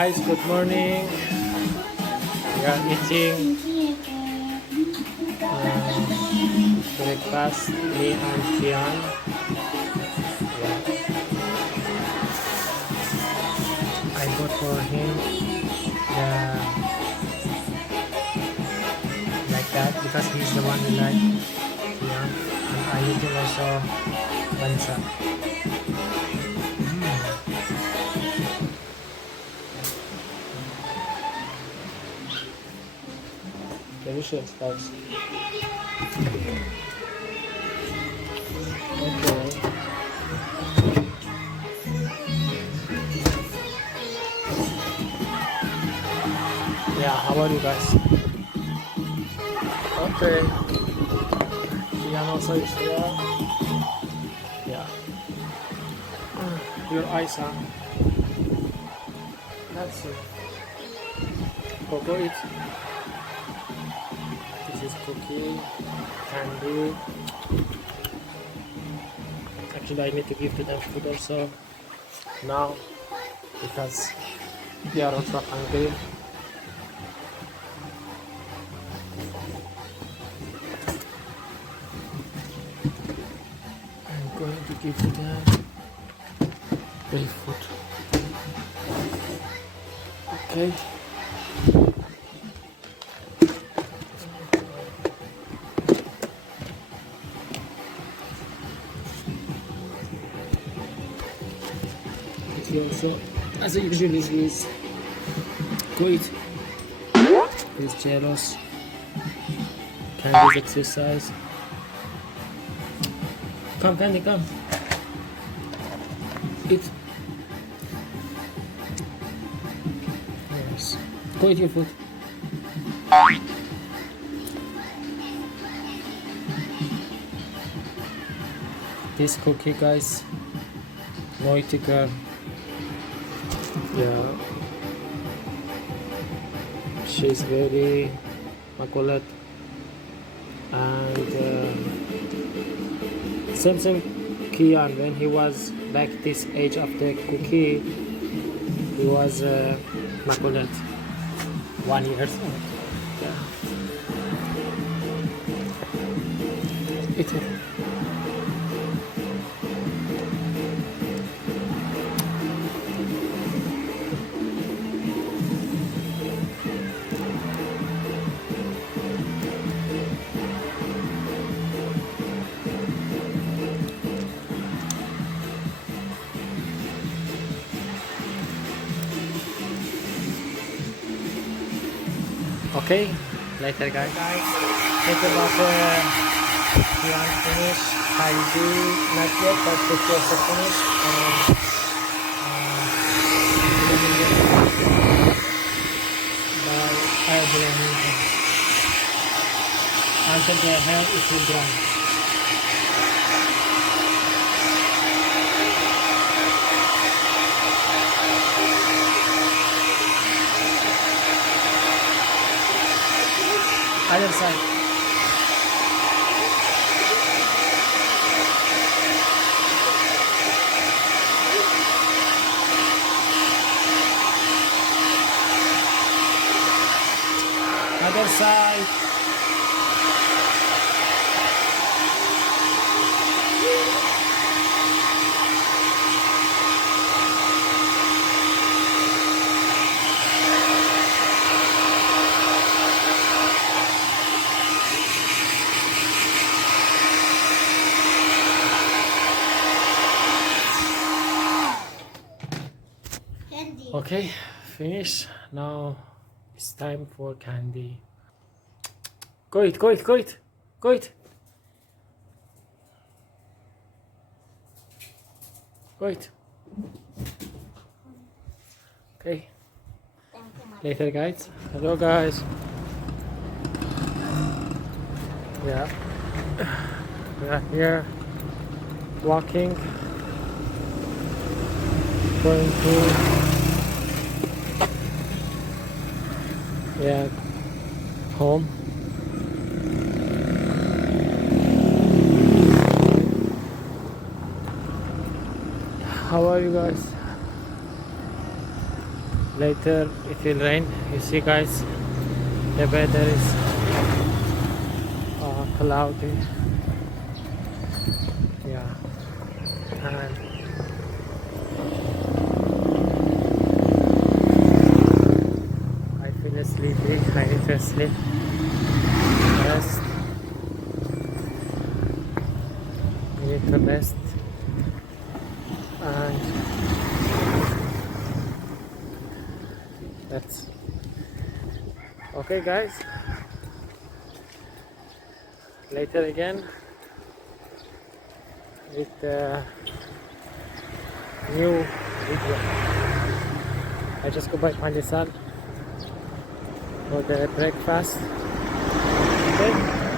guys, good morning. We are eating breakfast, me and Kian. Yeah. I bought for him the like that because he's the one who like Kian, and I eating also bansa. Delicious, guys. Okay. Yeah, how about you guys? Okay. Kian also is here. Yeah. Your eyes, huh? That's it. Coco eats. This is cookie, candy. Actually, I need to give to them food also now because they are also hungry. I'm going to give to them their food. Okay. He also, as I usually is quite his jealous. Candy's exercise. Come, Candy, come. Eat. Yes. Go eat your food. This cookie, guys. Naughty girl. Yeah. She's very makulit. And same Kian, when he was like this age of the cookie, he was makulit, 1 year old. Yeah. Eat it. Okay, later guys. Think about the unfinished Heidi, not yet, but the also finished. By air blending until the hair is dry. Other side. Other side. Okay, finish. Now it's time for candy. Go eat, go eat, go eat, go eat. Go eat. Okay. Later guys. Hello guys. Yeah. We are here walking. Going to home. How are you guys? Later it will rain. You see, guys, the weather is cloudy. Yeah, and I feel sleepy. I need to sleep. Rest. I need to rest. And that's okay, guys. Later again with the new video. I just go by Pandesal for the breakfast. Okay.